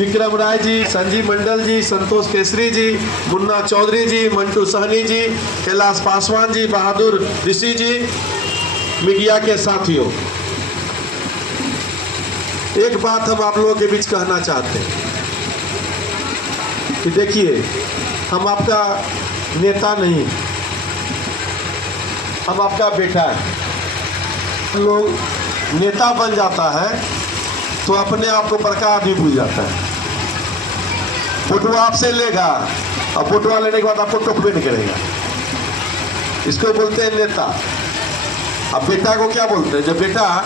विक्रम राय जी, संजीव मंडल जी, संतोष केसरी जी, मुन्ना चौधरी जी, मंटू सहनी जी, कैलाश पासवान जी, बहादुर ऋषि जी, media के साथियों, एक बात हम आप लोगों के बीच कहना चाहते हैं कि देखिए, हम आपका नेता नहीं, हम आपका बेटा है। हम लोग नेता बन जाता है तो अपने आप को बड़का आदमी भूल जाता है। फोटो आपसे लेगा और फोटो लेने के बाद आपको टोकबे नहीं करेगा। इसको बोलते हैं नेता। अब बेटा को क्या बोलते हैं? जब बेटा,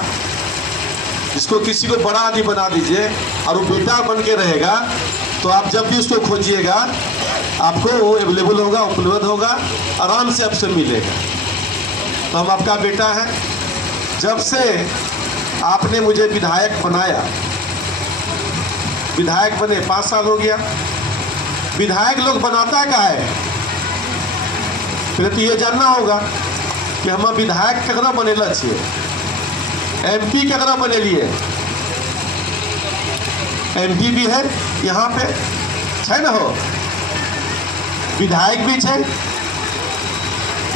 इसको किसी को बड़ा आदमी बना दीजिए और वो बेटा बन के रहेगा तो आप जब भी उसको खोजिएगा आपको वो अवेलेबल होगा, उपलब्ध होगा, आराम से आपसे मिलेगा। तो हम आपका बेटा है। जब से आपने मुझे विधायक बनाया, विधायक बने 5 साल हो गया। विधायक लोग बनाता क्या है? फिर तो ये जानना होगा कि हम विधायक ककरा बनेला छिए, एमपी ककरा बनेलिए। एमपी भी है यहाँ पे, है ना? हो विधायक भी है।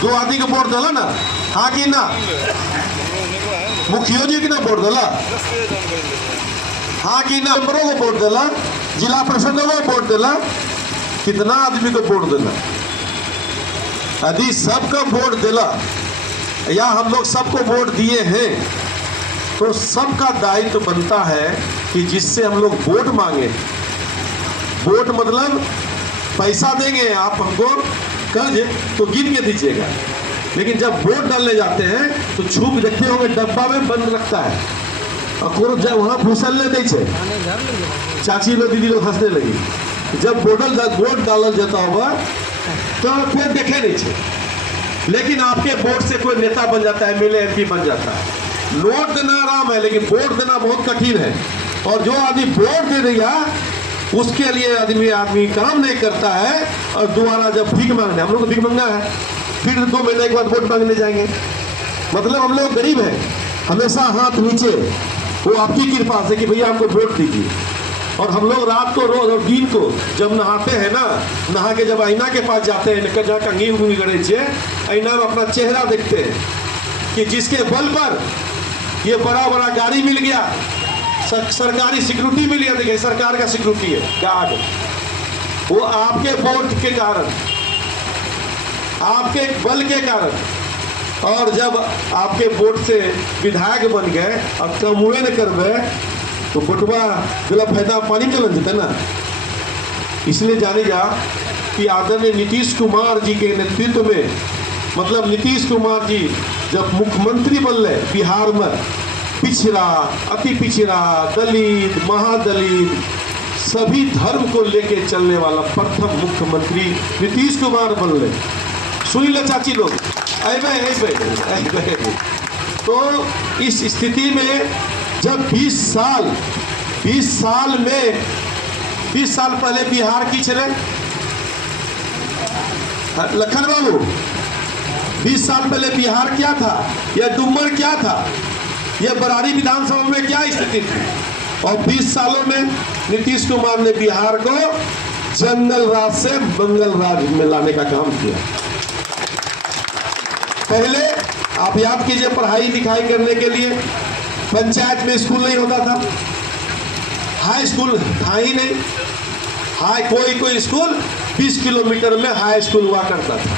2 आदमी को वोट दिला ना, हाँ कि ना? मुखिया जी की ना वोट दिला, हाँ कि ना? मेंबरों को वोट दिला, जिला परिषद को वोट दिला, कितना आदमी को वोट दिला? यदि सबका वोट दिला या हम लोग सबको वोट दिए हैं तो सबका दायित्व बनता है कि जिससे हम लोग वोट मांगे। वोट मतलब पैसा देंगे आप हमको, कर्ज तो गिन के दीजिएगा, लेकिन जब वोट डालने जाते हैं तो छुप देखते होंगे डब्बा में बंद रखता है और जब वहाँ घुसलने दे छे, चाची लोग दीदी लोग हंसने लगी। जब वोट डालल जाता होगा तो फिर देखे नहीं छे, लेकिन आपके वोट से कोई नेता बन जाता है, एमएलए एमपी बन जाता है। नोट देना आराम है लेकिन वोट देना बहुत कठिन है। और जो आदमी वोट दे दिया उसके लिए आदमी काम नहीं करता है। और दोबारा जब भीख मांगना, हम लोग को भीख मांगना है, फिर 2 महीने के बाद वोट मांगने जाएंगे। मतलब हम लोग गरीब हैं, हमेशा हाथ नीचे, वो आपकी कृपा से कि भैया हमको वोट दीजिए। और हम लोग रात को, रोज और दिन को जब नहाते हैं ना, नहा के जब आईना के पास जाते हैं, जहाँ कंघी उंगी करे छे, आईना में अपना चेहरा देखते हैं कि जिसके बल पर ये बड़ा बड़ा गाड़ी मिल गया, सरकारी सिक्योरिटी मिल गया। देखिए सरकार का सिक्योरिटी है गार्ड, वो आपके वोट के कारण, आपके बल के कारण। और जब आपके वोट से विधायक बन गए और कमुए न करवे तो वोटवा गला फायदा पानी चलन जेते ना। इसलिए जानी जा कि आदरणीय नीतीश कुमार जी के नेतृत्व में, मतलब नीतीश कुमार जी जब मुख्यमंत्री बनले बिहार में, पिछड़ा, अति पिछड़ा, दलित, महादलित, सभी धर्म को लेके चलने वाला प्रथम मुख्यमंत्री नीतीश कुमार बनले। सुन ले चाची लोग, तो इस स्थिति में जब 20 साल पहले बिहार की चले लखन बाबू, 20 साल पहले बिहार क्या था, यह डुमर क्या था, यह बरारी विधानसभा में क्या स्थिति थी। और 20 सालों में नीतीश कुमार ने बिहार को जंगल राज से मंगल राज में लाने का काम किया। पहले आप याद कीजिए, पढ़ाई लिखाई करने के लिए पंचायत में स्कूल नहीं होता था, हाई स्कूल था ही नहीं। कोई स्कूल 20 किलोमीटर में हाई स्कूल हुआ करता था,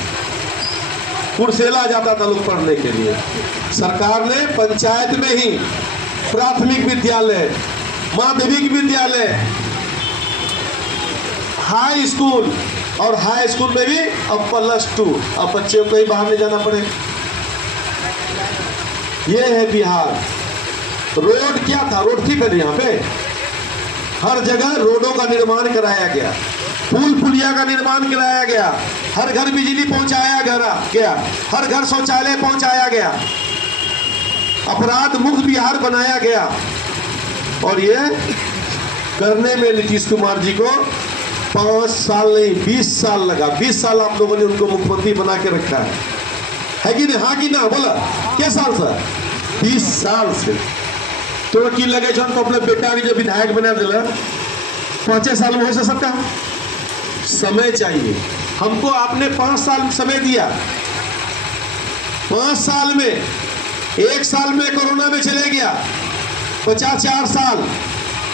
कुर्सेला जाता था लोग पढ़ने के लिए। सरकार ने पंचायत में ही प्राथमिक विद्यालय, माध्यमिक विद्यालय, हाई स्कूल, और हाई स्कूल में भी अब +2, अब बच्चे को कहीं बाहर नहीं जाना पड़े। ये है बिहार। रोड क्या था? रोड थी पहले यहाँ पे, हर जगह रोडों का निर्माण कराया गया, पुल पुलिया का निर्माण कराया गया, हर घर बिजली पहुंचाया गया, हर घर शौचालय पहुंचाया गया, अपराध मुक्त बिहार बनाया गया। और ये करने में नीतीश कुमार जी को 5 साल नहीं 20 साल लगा। 20 साल आप लोगों ने उनको मुख्यमंत्री बना के रखा है कि नहीं? हाँ कि ना? बोला क्या साल से? 20 साल से। तो की लगे तो अपने बेटा के जो विधायक बना दिला, 5 साल में हो सकता? समय चाहिए हमको। आपने 5 साल समय दिया, 5 साल में 1 साल में कोरोना में चले गया, 54 साल,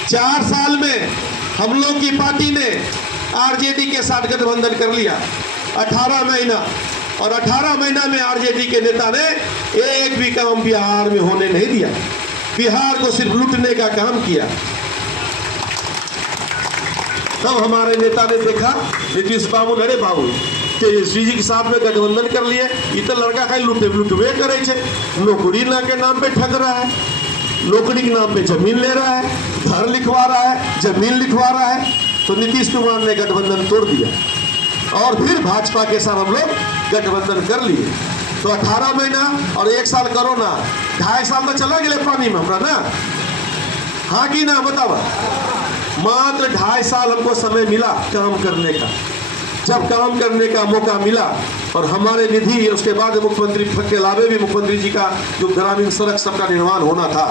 4 साल में हम लोग की पार्टी ने आरजेडी के साथ गठबंधन कर लिया, 18 महीना, और 18 महीना में आरजेडी के नेता ने एक भी काम बिहार में होने नहीं दिया, बिहार को सिर्फ लूटने का काम किया। तब हमारे नेता ने देखा, नीतीश बाबू, अरे बाबू तेजस्वी जी के साथ में गठबंधन कर लिए, ये तो लड़का खाली लुटबे करे छे, नौकरी ना के नाम पे ठग रहा है, नौकरी के नाम पे जमीन ले रहा है, घर लिखवा रहा है, जमीन लिखवा रहा है। तो नीतीश कुमार ने गठबंधन तोड़ दिया और फिर भाजपा के साथ हम लोग गठबंधन कर लिए। तो 18 महीना और 1 साल कोरोना, 2.5 साल तो चला गया पानी में हमरा ना, हाँ कि ना बतावा? मात्र 2.5 साल हमको समय मिला काम करने का। जब काम करने का मौका मिला और हमारे निधि, उसके बाद मुख्यमंत्री के अलावे भी मुख्यमंत्री जी का जो ग्रामीण सड़क सबका निर्माण होना था।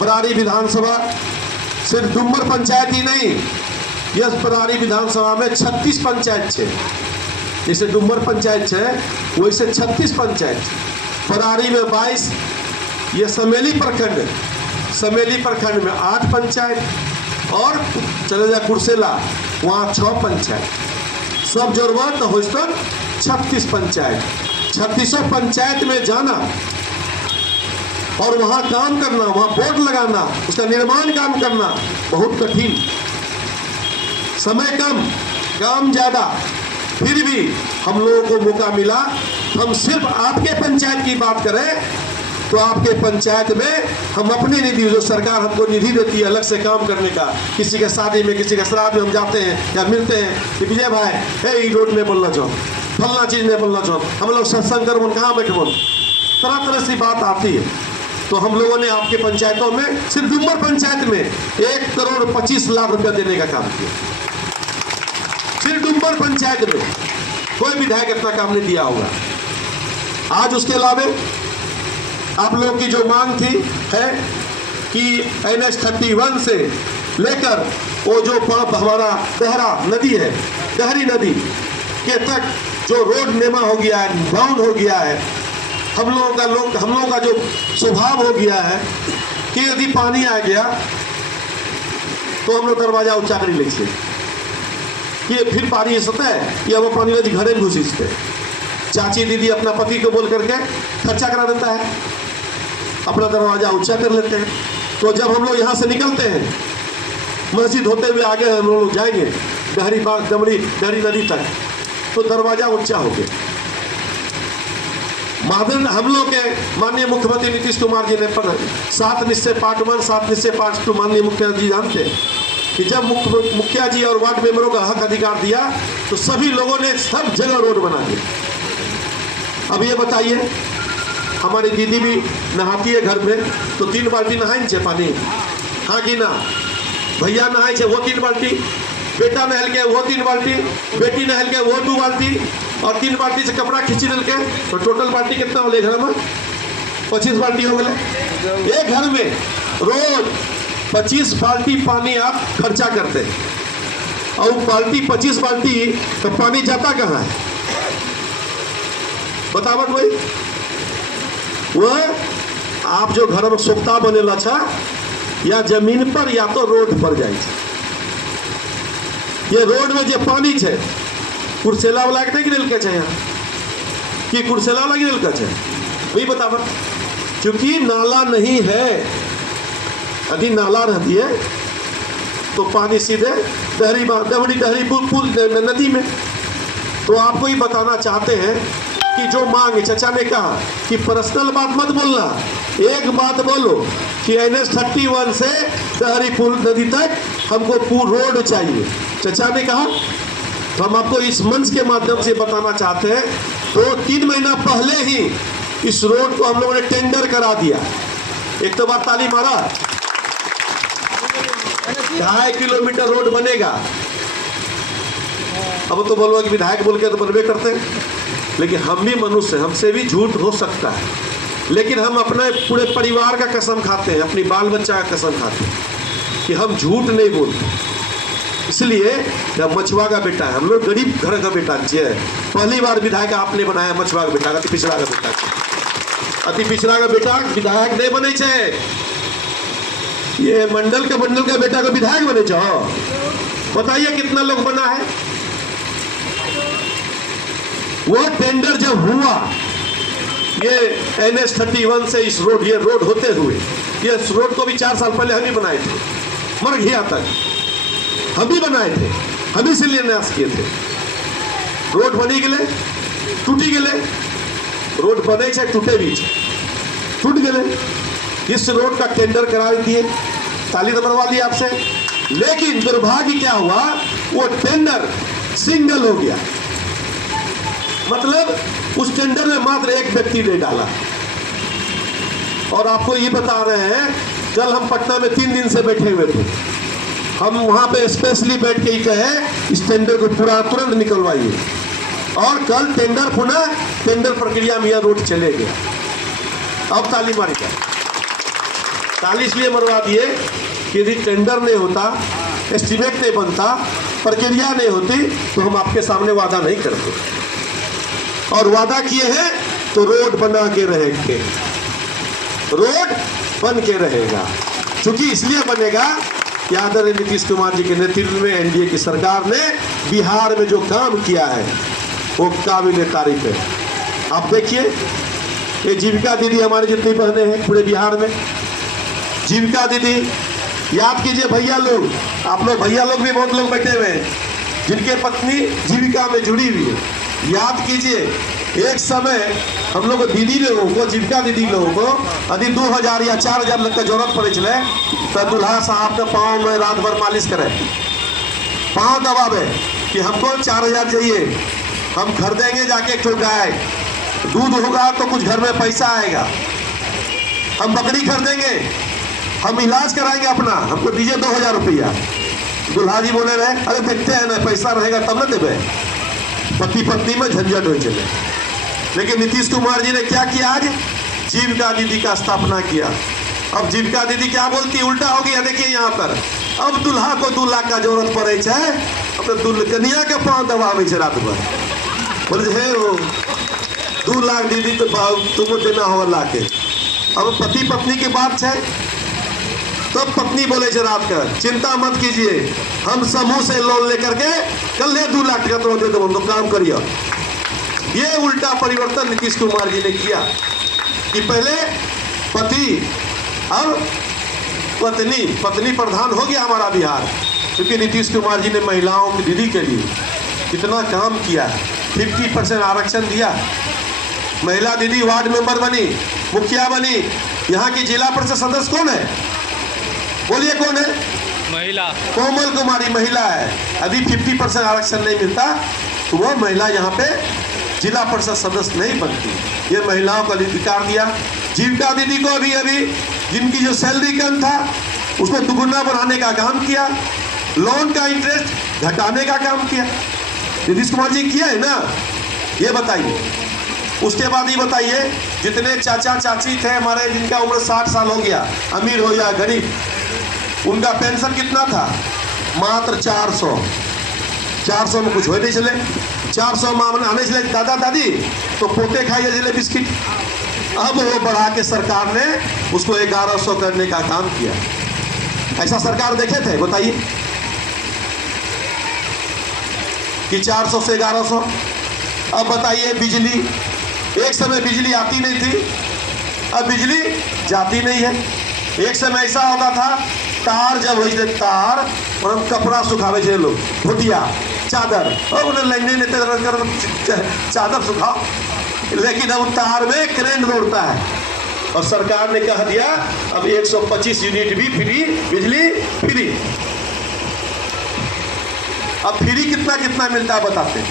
बरारी विधानसभा सिर्फ डुम्बर पंचायत ही नहीं, यह बरारी विधानसभा में 36 पंचायत है। जैसे डुम्बर पंचायत है वैसे 36 पंचायत, बरारी में 22, यह समेली प्रखंड, समेली प्रखंड में 8 पंचायत, और चले जाए कुर्सेला वहाँ 6 पंचायत, सब जोड़वा तो होस्टन 36 पंचायत। 36 पंचायत में जाना और वहाँ काम करना, वहाँ बोर्ड लगाना, उसका निर्माण काम करना बहुत कठिन, समय कम, काम ज़्यादा, फिर भी हम लोगों को मौका मिला। हम सिर्फ आपके पंचायत की बात करें तो आपके पंचायत में हम अपनी निधि, जो सरकार हमको निधि देती है अलग से काम करने का, किसी के शादी में, किसी के श्राद्ध में हम जाते हैं या मिलते हैं कि विजय भाई हे रोड में बोलना चाहो, फलना चीज़ में बोलना चाहो, हम लोग सत्संग कर बोल, कहाँ बैठे बोल, तरह तरह से बात आती है। तो हम लोगों ने आपके पंचायतों में, सिर्फ डुम्बर पंचायत में 1 करोड़ 25 लाख रुपया देने का काम किया, सिर्फ डुम्बर पंचायत में। कोई विधायक इतना काम नहीं दिया होगा। आज उसके अलावा आप लोगों की जो मांग थी है कि NH 31 से लेकर वो जो हमारा दहरा नदी है, दहरी नदी के तक जो रोड निर्मा हो गया है, बाउंड हो गया है, हम लोगों का जो स्वभाव हो गया है कि यदि पानी आ गया तो हम लोग दरवाजा ऊंचा कर लेते कि फिर पानी सतह है या वो पानी वाली घरे में घुसीते। चाची दीदी अपना पति को बोल करके खर्चा करा देता है, अपना दरवाजा ऊंचा कर लेते हैं। तो जब हम लोग यहाँ से निकलते हैं, मस्जिद होते हुए आगे हम लोग जाएंगे डहरी बाग, डहरी नदी तक, तो दरवाजा ऊंचा हो गया। हम लोग के माननीय मुख्यमंत्री नीतीश कुमार जी ने 7 निश्चय पार्ट 1, 7 निश्चय पार्ट 2, माननीय मुख्यमंत्री जी जानते हैं कि जब मुखिया जी और वार्ड मेंबरों का हक अधिकार दिया तो सभी लोगों ने सब जगह रोड बना दिया। अब ये बताइए, हमारी दीदी भी नहाती है घर में तो 3 बाल्टी नहाई छे पानी, हाँ कि ना? भैया नहाई छे वो 3 बाल्टी, बेटा नहल के वो 3 बाल्टी, बेटी नहल के वो 2 बाल्टी, और 3 बाल्टी से कपड़ा खींची डल के, तो टोटल बाल्टी कितना हो घर में? 25 बाल्टी हो गए। एक घर में रोज 25 बाल्टी पानी आप खर्चा करते हैं, और बाल्टी 25 बाल्टी तो पानी जाता कहाँ है बतावट भाई? वह आप जो घर में सोखता बनेला छा या जमीन पर या तो रोड पर जाए। ये रोड में जो पानी है कुर्सेला वाला के नहीं गिरल के यहाँ कि कुर्सेला वाला गिरल के वही बतावा, क्योंकि नाला नहीं है। यदि नाला रहती है तो पानी सीधे डहरी पुल नदी में। तो आपको ही बताना चाहते हैं कि जो मांग, चाचा ने कहा कि पर्सनल बात मत बोलना, एक बात बोलो कि NH 31 से डहरी पुल नदी तक हमको पूर्ण रोड चाहिए, चाचा ने कहा। तो हम आपको इस मंच के माध्यम से बताना चाहते हैं, 2-3 महीना पहले ही इस रोड को हम लोगों ने टेंडर करा दिया। एक तो बार ताली मारा, 2.5 किलोमीटर रोड बनेगा। अब तो बोलो कि विधायक बोल के तो बनवे करते हैं, लेकिन हम भी मनुष्य, हमसे भी झूठ हो सकता है, लेकिन हम अपने पूरे परिवार का कसम खाते हैं, अपनी बाल बच्चा का कसम खाते हैं कि हम झूठ नहीं बोलते। इसलिए मछुआ का बेटा है, हम लोग गरीब घर का बेटा है। पहली बार विधायक आपने बनाया मछुआ का बेटा, अति पिछड़ा का बेटा। अति पिछड़ा का बेटा विधायक नहीं बने छे, ये मंडल के बेटा को विधायक बने छो। बताइए कितना लोग बना है। वो टेंडर जब हुआ ये NH-31 से इस रोड, ये रोड होते हुए, ये रोड को भी 4 साल पहले हम ही बनाए थे, मर गया तक हम ही बनाए थे, हम ही शिलान्यास किए थे। रोड बनी गए, टूटी गए, रोड बने छे टूटे भी छे, टूट गए। इस रोड का टेंडर करा दिए, ताली मरवा दी आपसे, लेकिन दुर्भाग्य क्या हुआ, वो टेंडर सिंगल हो गया। मतलब उस टेंडर में मात्र एक व्यक्ति ने डाला। और आपको ये बता रहे हैं, कल हम पटना में 3 दिन से बैठे हुए थे, हम वहां पे स्पेशली बैठ के ही कहे इस टेंडर को पूरा तुरंत निकलवाइए। और कल टेंडर पुनः टेंडर प्रक्रिया में यह रोड चले गया। अब ताली मारी जाए, ताली इसलिए मरवा दिए कि यदि टेंडर नहीं होता, एस्टिमेट नहीं बनता, प्रक्रिया नहीं होती, तो हम आपके सामने वादा नहीं करते। और वादा किए हैं तो रोड बना के रहेंगे, रोड बन के रहेगा। क्योंकि इसलिए बनेगा कि आदरणीय नीतीश कुमार जी के नेतृत्व में एनडीए की सरकार ने बिहार में जो काम किया है वो काबिल तारीफ है। आप देखिए, ये जीविका दीदी हमारी जितनी बहनें हैं पूरे बिहार में, जीविका दीदी, याद कीजिए भैया लोग, आप लोग भैया लोग भी बहुत लोग बैठे हुए हैं जिनके पत्नी जीविका में जुड़ी हुई है। याद कीजिए, एक समय हम लोग दीदी लोगों को, जीविका दीदी लोगों को यदि 2000 या 4000 लग का जरूरत पड़े चले तो दुल्हा साहब के पाँव में रात भर मालिश करे, पाँव दबावे कि हमको 4000 चाहिए, हम खरीदेंगे जाके एक गाय, दूध होगा तो कुछ घर में पैसा आएगा, हम बकरी खरीदेंगे, हम इलाज कराएंगे अपना, हमको दीजिए 2000 रुपया। दुल्हा जी बोले रहे, अरे देखते हैं ना, पैसा रहेगा तब ना देवे। पति पत्नी में झंझट हो चले। लेकिन नीतीश कुमार जी ने क्या किया, आज जीविका दीदी का स्थापना किया। अब जीविका दीदी क्या बोलती है, उल्टा हो गया। देखिए यहाँ पर अब दुल्हा को 2 लाख का जरूरत पड़े है, अपने कन्या के पाँव दबावे छे रात भर, बोले हे वो 2 लाख दीदी तो तुमको देना होगा ला के। अब पति पत्नी की बात है, तब पत्नी बोले छे रात का, चिंता मत कीजिए, हम समूह से लोन लेकर के कल 2 लाख का तो दे दो, तो काम करिए। ये उल्टा परिवर्तन नीतीश कुमार जी ने किया कि पहले पति और पत्नी प्रधान हो गया हमारा बिहार, क्योंकि नीतीश कुमार जी ने महिलाओं की दीदी के लिए कितना काम किया, 50% आरक्षण दिया, महिला दीदी वार्ड मेंबर बनी, मुखिया बनी। यहाँ की जिला परिषद सदस्य कौन है, बोलिए कौन है, महिला कोमल कुमारी महिला है। यदि 50% आरक्षण नहीं मिलता तो वो महिला यहाँ पे जिला परिषद सदस्य नहीं बनती। ये महिलाओं का अधिकार दिया। जीविका दीदी को अभी जिनकी जो सैलरी कम था उसको दुगुना बढ़ाने का काम किया, लोन का इंटरेस्ट घटाने का काम किया, नीतीश कुमार जी किया है ना, ये बताइए। उसके बाद ये बताइए, जितने चाचा चाची थे हमारे जिनका उम्र 60 साल हो गया, अमीर हो या गरीब, उनका पेंशन कितना था, मात्र 400 में कुछ हो नहीं चले। 400 में आने चले दादा दादी तो पोते खाइए चले बिस्किट। अब वो बढ़ा के सरकार ने उसको 1100 करने का काम किया। ऐसा सरकार देखे थे, बताइए, कि 400 से 1100। अब बताइए बिजली, एक समय बिजली आती नहीं थी, अब बिजली जाती नहीं है। एक समय ऐसा होता था, तार जब हो तार और हम कपड़ा सुखावे थे लोग, धोतिया चादर, और उन्हें लेने लेते चादर सुखाओ, लेकिन अब तार में करंट दौड़ता है। और सरकार ने कह दिया अब 125 यूनिट भी फ्री, बिजली फ्री। अब फ्री कितना कितना मिलता है बताते हैं।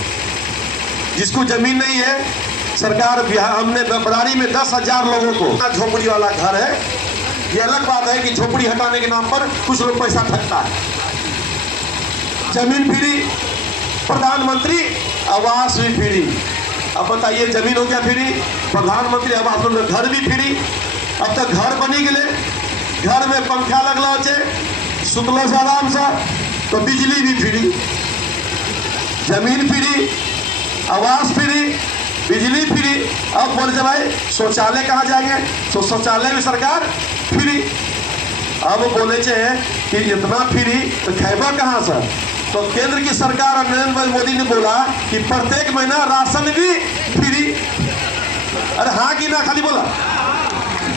जिसको जमीन नहीं है, सरकार हमने बरारी में 10,000 लोगों को, झोपड़ी वाला घर है, ये अलग बात है कि झोपड़ी हटाने के नाम पर कुछ लोग पैसा ठगता है। जमीन फ्री, प्रधानमंत्री आवास भी फ्री। अब बताइए, जमीन हो गया फ्री, प्रधानमंत्री आवास में घर भी फ्री। अब तक घर बनी गए, घर में पंखा लगला छे, सुतलो से आराम से, तो बिजली भी फ्री, जमीन फ्री, आवास फ्री, बिजली फ्री। अब बोल जे भाई शौचालय कहाँ जाएंगे, तो शौचालय भी सरकार फ्री। अब बोले चे कि इतना फ्री तो खैबा कहाँ से, तो केंद्र की सरकार और नरेंद्र भाई मोदी ने बोला कि प्रत्येक महीना राशन भी फ्री। अरे हाँ कि ना, खाली बोला,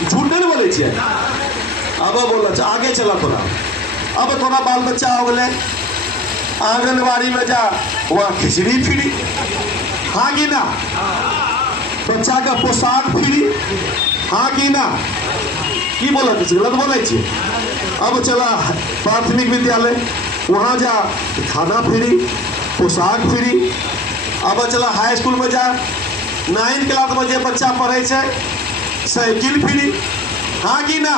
झूठ नहीं बोले छे। अब बोला आगे चला थोड़ा, अब थोड़ा बाल बच्चा हो गए, आंगनबाड़ी में जा वहाँ खिचड़ी फ्री, हाँ कि ना, बच्चा का पोशाक फ्री, हाँ कि ना, की बोला किसी गलत बोले छे। अब चला प्राथमिक विद्यालय, वहाँ जा खाना फ्री, पोशाक फ्री। अब चला हाई स्कूल में जा, 9th क्लास में जे बच्चा पढ़े छे साइकिल फ्री, हाँ कि ना,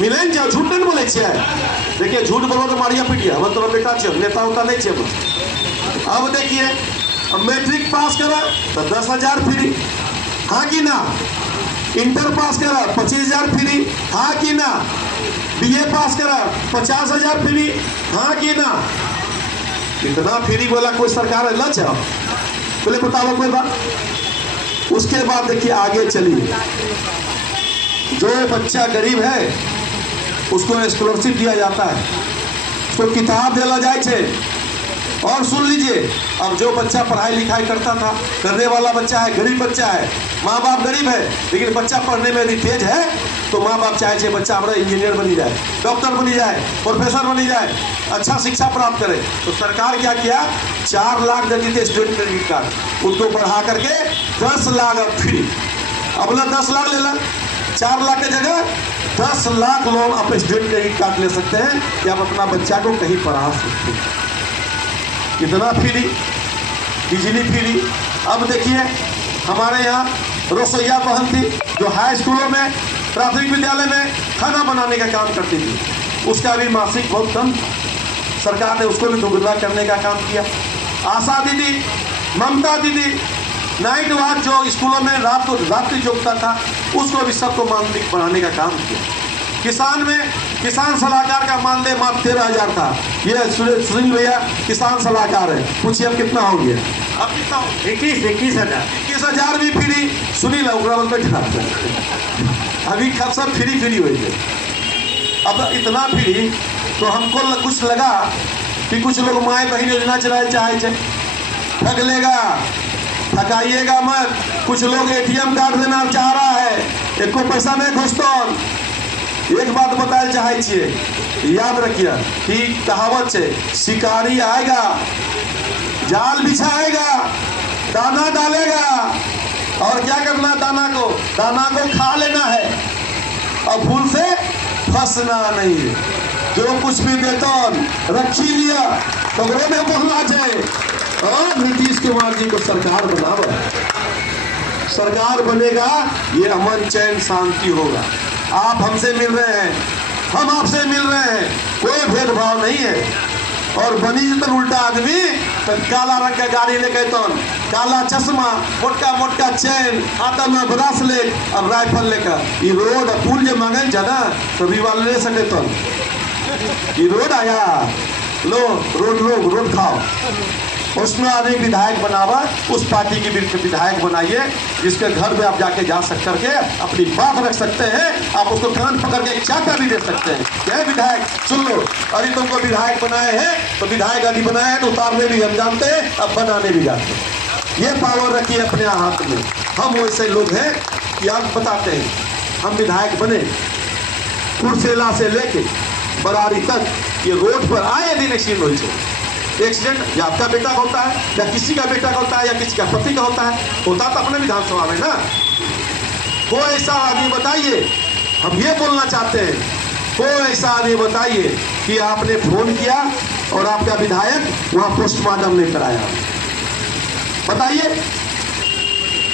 मिले न जाओ, झूठ नहीं बोले छे। देखिए झूठ बोलो तो मारिया पिटिया, हम तो बेटा छे, नेता उता नहीं छे। अब देखिए अब मैट्रिक पास करा तो 10,000 फ्री, हाँ कि ना, इंटर पास करा 25,000 फ्री, हाँ कि ना, बीए पास करा 50,000 फ्री, हाँ कि ना। इतना फ्री बोला कोई सरकार है चाहो, बोले बताओ कोई बात। उसके बाद देखिए आगे चलिए, जो बच्चा गरीब है उसको स्कॉलरशिप दिया जाता है, उसको किताब दिला जाए छे। और सुन लीजिए, अब जो बच्चा पढ़ाई लिखाई करता था, करने वाला बच्चा है, गरीब बच्चा है, माँ बाप गरीब है, लेकिन बच्चा पढ़ने में यदि तेज है तो माँ बाप चाहे छे बच्चा हमारा इंजीनियर बनी जाए, डॉक्टर बनी जाए, प्रोफेसर बनी जाए, अच्छा शिक्षा प्राप्त करे। तो सरकार क्या किया, 4 लाख देती थे स्टूडेंट क्रेडिट कार्ड, उसको बढ़ा करके 10 लाख अब फ्री। अब ना 10 लाख ले ला, 4 लाख की जगह 10 लाख लोन आप स्टूडेंट क्रेडिट कार्ड ले सकते हैं कि आप अपना बच्चा को कहीं पढ़ा सकते हैं। इतना फ्री, बिजली फ्री। अब देखिए हमारे यहाँ रसोईया बहन थी जो हाई स्कूलों में, प्राथमिक विद्यालय में खाना बनाने का काम करती थी, उसका भी मासिक बहुत कम, सरकार ने उसको भी दोगुना करने का काम किया। आशा दीदी, ममता दीदी, नाइट वाच जो स्कूलों में रात्रि जोगता था, उसको भी सबको मानदेय बढ़ाने का काम किया। किसान में किसान सलाहकार का मानदेय मात्र 13,000 था। ये सुनील भैया किसान सलाहकार है, पूछिए अब कितना हो गया, अब कितना हो? 21,000 भी फ्री। सुनील बैठा अभी सब फ्री हुई है। अब इतना फ्री तो हमको कुछ लगा कि कुछ लोग माए बहन योजना चलाए चाहे थे, ठग लेगा, ठगाइएगा मत। कुछ लोग ATM कार्ड देना चाह रहा है, एको पैसा नहीं घुसतो। एक बात बताए चाहे छे, याद रखिए कि कहावत है, शिकारी आएगा, जाल बिछाएगा, दाना डालेगा, और क्या करना, दाना को खा लेना है और फूल से फंसना नहीं। जो कुछ भी देता रखी लिया तो में बोलना चाहिए। और नीतीश कुमार जी को सरकार बनावा, सरकार बनेगा, ये अमन चैन शांति होगा। आप हमसे मिल रहे हैं, हम आपसे मिल रहे हैं, कोई भेदभाव नहीं है। और बनी जितन उल्टा आदमी तो काला रंग का गाड़ी लेके, तो काला चश्मा, मोटका मोटका चैन, हाथ में ब्रासलेट और राइफल लेकर ये रोड पुल जो मांगे जाना सभी वाले ले सके। तो ये रोड आया, लो रोड खाओ, उसमें आदमी विधायक बनावा, उस पार्टी की विधायक बनाइए जिसके घर में आप जाके जा करके अपनी बात रख सकते हैं। आप उसको कान पकड़ के चाटा भी दे सकते हैं, क्या विधायक सुन लो, अरे तुमको विधायक बनाए हैं तो विधायक अभी बनाए हैं तो उतारने भी हम जानते हैं, अब बनाने भी जानते हैं। ये पावर रखिए अपने हाथ में। हम वैसे लोग हैं कि आप बताते हैं, हम विधायक बने, कुर्सेला से लेके बरारी तक ये रोड पर आए दिन एक्सीडेंट हो जाए। एक्सीडेंट या आपका बेटा का होता है, या किसी का बेटा का होता है, या किसी का पति का होता तो अपने विधानसभा में ना। कोई ऐसा आदमी बताइए, हम ये बोलना चाहते हैं, कोई ऐसा आदमी बताइए कि आपने फोन किया और आपका विधायक वहां पोस्टमार्टम नहीं कराया, बताइए।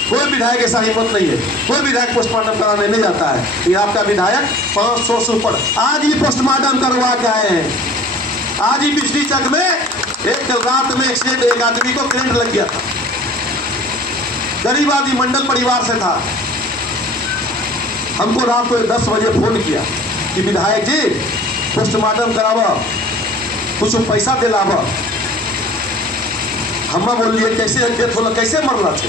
कोई विधायक ऐसा हिम्मत नहीं है, कोई विधायक पोस्टमार्टम कराने नहीं जाता है। ये आपका विधायक 500 से ऊपर आज ही पोस्टमार्टम करवा के आए हैं। आज ही बिजली चक में एक रात में एक्सीडेंट, एक आदमी को करंट लग गया था, गरीब आदमी मंडल परिवार से था। हमको रात को 10 बजे फोन किया कि विधायक जी पोस्टमार्टम करावा। कुछ पैसा दिलावा। हम बोलिए कैसे डेथ होला, कैसे मरला थे,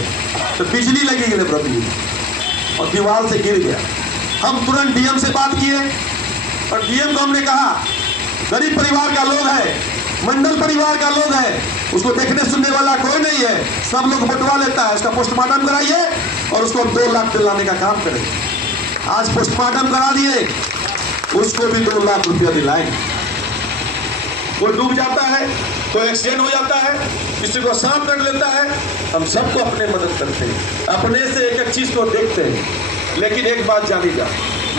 तो बिजली लगी गए प्रभु और दीवार से गिर गया। हम तुरंत डीएम से बात किए और डीएम को हमने कहा गरीब परिवार का लोग है, मंडल परिवार का लोग है, उसको देखने सुनने वाला कोई नहीं है, सब लोग बंटवा लेता है, उसका पोस्टमार्टम कराइए और उसको 2 लाख दिलाने का काम करें। आज पोस्टमार्टम करा दिए, उसको भी 2 लाख रुपया दिलाएंगे। वो डूब जाता है, कोई एक्सीडेंट हो जाता है, किसी को सांप काट लेता है, हम सबको अपने मदद करते हैं, अपने से एक एक चीज को देखते हैं। लेकिन एक बात जानी जा,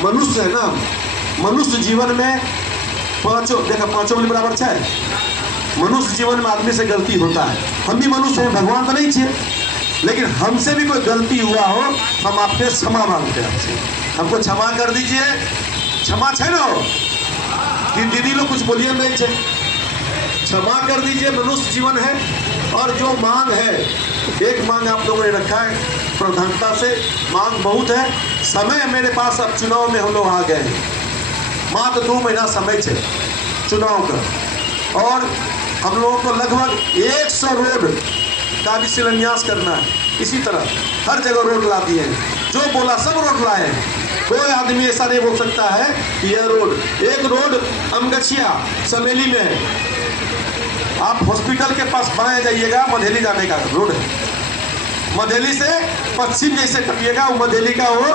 मनुष्य है ना, मनुष्य जीवन में पांचों के बराबर है। मनुष्य जीवन में आदमी से गलती होता है, हम भी मनुष्य हैं, भगवान तो नहीं चाहिए, लेकिन हमसे भी कोई गलती हुआ हो हम आपसे क्षमा मांगते हैं, आपसे हमको क्षमा कर दीजिए। क्षमा है ना, दीदी लोग कुछ बोलिए नहीं चाहिए, क्षमा कर दीजिए, मनुष्य जीवन है। और जो मांग है, एक मांग आप लोगों ने रखा है प्रधानता से, मांग बहुत है। समय मेरे पास, अब चुनाव में हम लोग आ गए हैं, मात्र 2 महीना समय है चुनाव का, और हम लोगों को लगभग 100 रोड का भी शिलान्यास करना है। इसी तरह हर जगह रोड ला दिए हैं, जो बोला सब रोड लाए हैं। कोई आदमी ऐसा नहीं बोल सकता है कि यह रोड, एक रोड अमगछिया समेली में है, आप हॉस्पिटल के पास बाएं जाइएगा, मधेली जाने का रोड है, मधेली से पश्चिम जैसे कटिएगा, वो मधेली का वो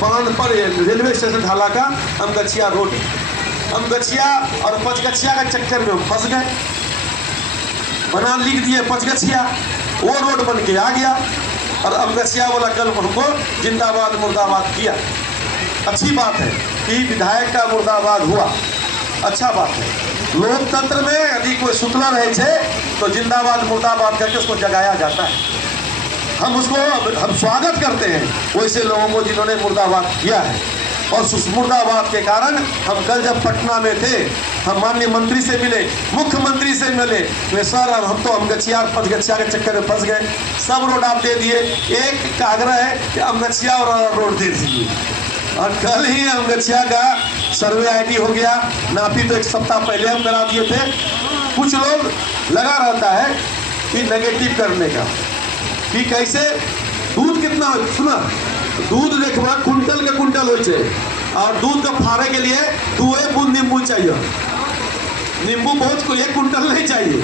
बांध पर रेलवे स्टेशन ढाला का अमगछिया रोड है। अमगछिया और पचगछिया का चक्कर में हम फंस गए, बना लिख दिए पचगछिया, वो रोड बन के आ गया और अमगछिया वाला कल हमको जिंदाबाद मुर्दाबाद किया। अच्छी बात है कि विधायक का मुर्दाबाद हुआ, अच्छा बात है। लोकतंत्र में यदि कोई सुतला रहे थे तो जिंदाबाद मुर्दाबाद करके उसको जगाया जाता है, हम स्वागत करते हैं वैसे लोगों को जिन्होंने मुर्दाबाद किया है। और उस मुर्दाबाद के कारण हम कल जब पटना में थे, हम माननीय मंत्री से मिले, मुख्यमंत्री से मिले, सर अब हम तो अमगछिया और पचगछिया के चक्कर में फंस गए, सब रोड आप दे दिए, एक का आग्रह है कि अमगछिया और रोड दे दीजिए। और कल ही अमगछिया का सर्वे आईडी हो गया, नापी तो 1 सप्ताह पहले हम करा दिए थे। कुछ लोग लगा रहता है कि नेगेटिव करने का, कि कैसे दूध कितना सुना, दूध देखबा कुंटल के कुंटल हो, और दूध को फाड़े के लिए 2 बूंद नींबू चाहिए, नींबू बहुत को 1 कुंटल नहीं चाहिए।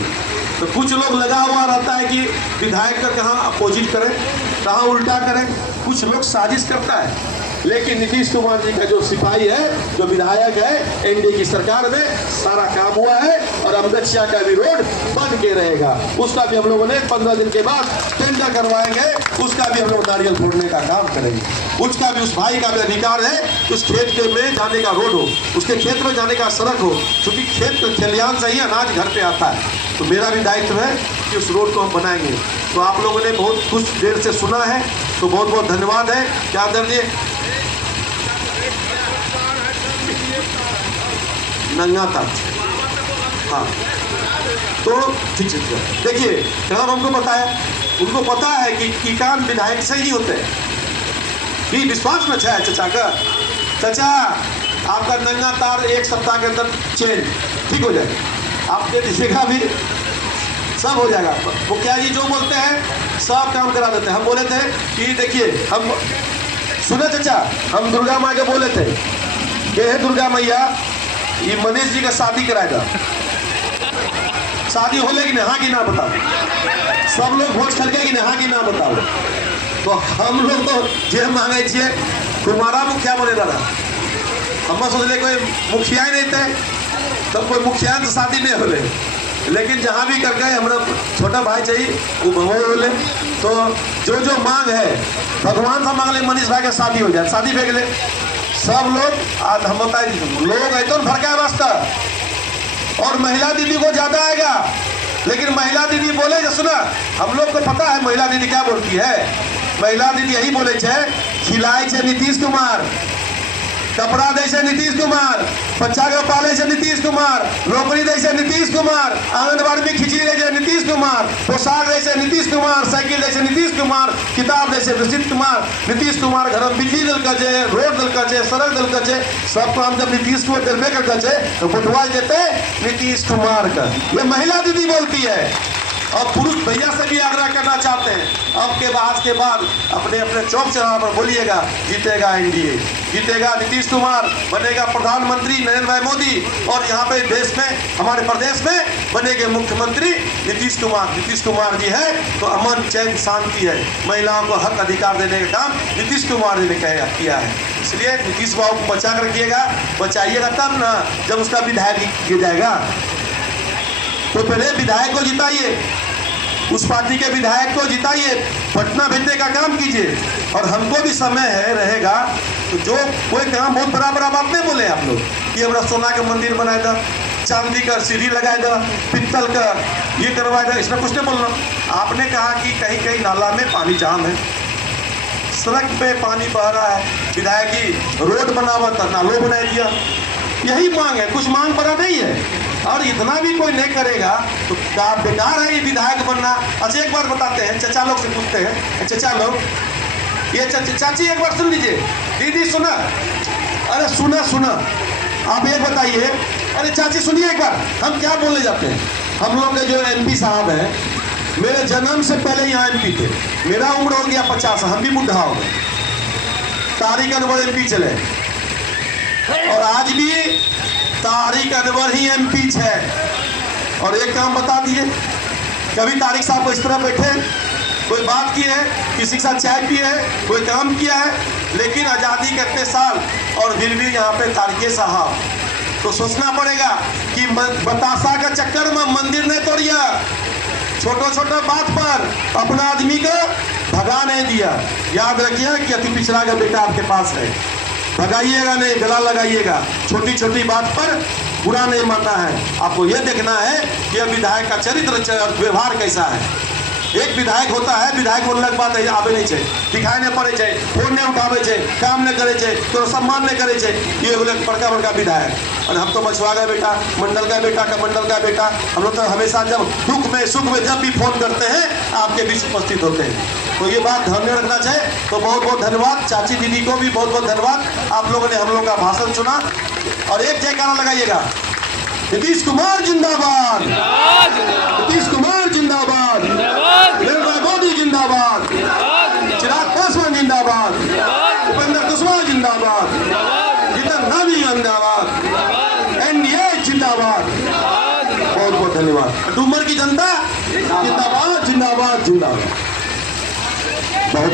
तो कुछ लोग लगा हुआ रहता है कि विधायक का कहाँ अपोजिट करें, कहाँ उल्टा करें, कुछ लोग साजिश करता है। लेकिन नीतीश कुमार जी का जो सिपाही है, जो विधायक है, एनडीए की सरकार में सारा काम हुआ है और अमगछिया का भी रोड बन के रहेगा। उसका भी हम लोगों ने 15 दिन के बाद टेंडर करवाएंगे, उसका भी हम लोग नारियल फोड़ने का काम करेंगे। उसका भी, उस भाई का भी अधिकार है कि उस खेत के में जाने का रोड हो, उसके खेत में जाने का सड़क हो, क्योंकि खेत खलियान से ही अनाज घर पे आता है। तो मेरा भी दायित्व है कि उस रोड को हम बनाएंगे। तो आप लोगों ने बहुत कुछ देर से सुना है, तो बहुत बहुत धन्यवाद है। क्या आदरणीय नंगा था, हाँ, तो ठीक है। देखिए जनाब हमको बताया, उनको पता है कि किसान विधायक से ही होते हैं, भी विश्वास में है चचा का। चचा आपका नंगा तार 1 सप्ताह के अंदर चेंज ठीक हो जाएगा, आप दे दीजिएगा, भी सब हो जाएगा। मुखिया जी जो बोलते हैं सब काम करा देते हैं। हम बोले थे कि देखिए, हम सुने चचा, हम दुर्गा माँ के बोले थे कि हे दुर्गा मैया, ये मनीष जी का शादी कराएगा, शादी हो लेकिन हाँ कि ना बताओ, सब लोग भोज करके कि हाँ कि ना बताओ। तो हम लोग तो जे मांगे छे तुम्हारा मुखिया बने दादा, हम सोचले कोई मुखिया ही नहीं थे, तब कोई मुखिया तो शादी नहीं होले, लेकिन जहाँ भी कर गए हमारा छोटा भाई चाहिए वो भगवान बोले। तो जो जो मांग है भगवान से मांग ले, मनीष भाई का शादी हो जाए, शादी भेज ले सब लोग। आज हम बताए लोग है तो भड़का वास्ता, और महिला दीदी को ज्यादा आएगा, लेकिन महिला दीदी बोले जो सुना, हम लोग को पता है महिला दीदी क्या बोलती है। महिला दीदी यही बोले छे, खिलाए छे नीतीश कुमार, कपड़ा दे से नीतीश कुमार, बच्चा के पाले से नीतीश कुमार, नौकरी दे से नीतीश कुमार, आंगनबाड़ी में खिचड़ी दे से नीतीश कुमार, पोशाक दे से नीतीश कुमार, साइकिल दे से नीतीश कुमार, किताब दे से नीतीश कुमार, नीतीश कुमार घर में बिजली दल का चे, रोड दल का चे, सड़क दल का चे, सब काम जब नीतीश कुमार दल में करते तो बुटवा देते नीतीश कुमार का। ये महिला दीदी बोलती है। और पुरुष भैया से भी आग्रह करना चाहते हैं, अब के बाद अपने अपने चौक चौराहे पर बोलिएगा, जीतेगा एनडीए, जीतेगा नीतीश कुमार, बनेगा प्रधानमंत्री नरेंद्र भाई मोदी, और यहाँ पे देश में हमारे प्रदेश में बनेंगे मुख्यमंत्री नीतीश कुमार। नीतीश कुमार जी है तो अमन चैन शांति है, महिलाओं को हक अधिकार देने का काम नीतीश कुमार ने किया है। इसलिए नीतीश बाबू को बचा कर रखिएगा, बचाइएगा तब ना जब उसका विधायक गिर जाएगा। तो पहले विधायक को जिताइए, उस पार्टी के विधायक को जिताइए, पटना भेजने का काम कीजिए। और हमको भी समय है रहेगा तो जो कोई काम बहुत बड़ा बात नहीं बोले आप लोग कि हमारा सोना का मंदिर बनाए था, चांदी का सीढ़ी लगाए था, पित्तल का ये करवाए था, इसमें कुछ नहीं बोलना। आपने कहा कि कहीं कहीं नाला में पानी जाम है, सड़क पे पानी बह रहा है, विधायक जी रोड बनावा था, नालों बना दिया। यही मांग है, कुछ मांग बड़ा नहीं है। और इतना भी कोई नहीं करेगा तो बेकार है ये विधायक बनना। अच्छा एक बार बताते हैं, चचा लोग से पूछते हैं, चचा लोग ये चाची एक बार सुन लीजिए, दीदी सुना, अरे सुना आप ये बताइए, अरे चाची सुनिए एक बार, हम क्या बोलने जाते हैं। हम लोग के जो एमपी साहब हैं, मेरे जन्म से पहले यहाँ एमपी थे, मेरा उम्र हो गया 50, हम भी बुढ़ा हो गए, तारिक अनवर एमपी चले, और आज भी तारिक अनवर ही एमपी है। और एक काम बता दिए, कभी तारिक साहब को इस तरह बैठे, कोई बात की है, किसी के साथ चाय पिए है, कोई काम किया है, लेकिन आज़ादी के इतने साल और फिर भी यहाँ पे तारिक साहब, तो सोचना पड़ेगा कि बतासा का चक्कर में मंदिर नहीं तोड़िया, छोटा बात पर अपना आदमी को भगा नहीं दिया। याद रखिए कि अति पिछड़ा का बेटा आपके पास है, भगाइएगा नहीं, गला लगाइएगा, छोटी बात पर बुरा नहीं मानना है। आपको यह देखना है कि यह विधायक का चरित्र और व्यवहार कैसा है। एक विधायक होता है, विधायक बोलने के बाद आवे नहीं चाहिए, दिखाई नहीं पड़े चाहिए, फोन नहीं उठावे चाहिए, काम नहीं करे चाहिए, तो सम्मान नहीं करे चाहिए, ये बोले बड़का विधायक। और हम तो मछुआ का बेटा, मंडल का बेटा, हम लोग तो हमेशा जब दुख में सुख में जब भी फोन करते हैं आपके बीच उपस्थित होते हैं। तो ये बात ध्यान में रखना चाहिए। तो बहुत धन्यवाद, चाची दीदी को भी बहुत धन्यवाद, आप लोगों ने हम लोग का भाषण सुना। और एक जयकारा लगाइएगा, नीतीश कुमार जिंदाबाद, नीतीश कुमार जिंदाबाद, नरेंद्र भाई मोदी जिंदाबाद, चिराग पासवान जिंदाबाद, उपेंद्र कुशवाहा जिंदाबाद, जीतन राम जिंदाबाद, एनडीए जिंदाबाद। बहुत धन्यवाद। डूमर की जनता जिंदाबाद, बहुत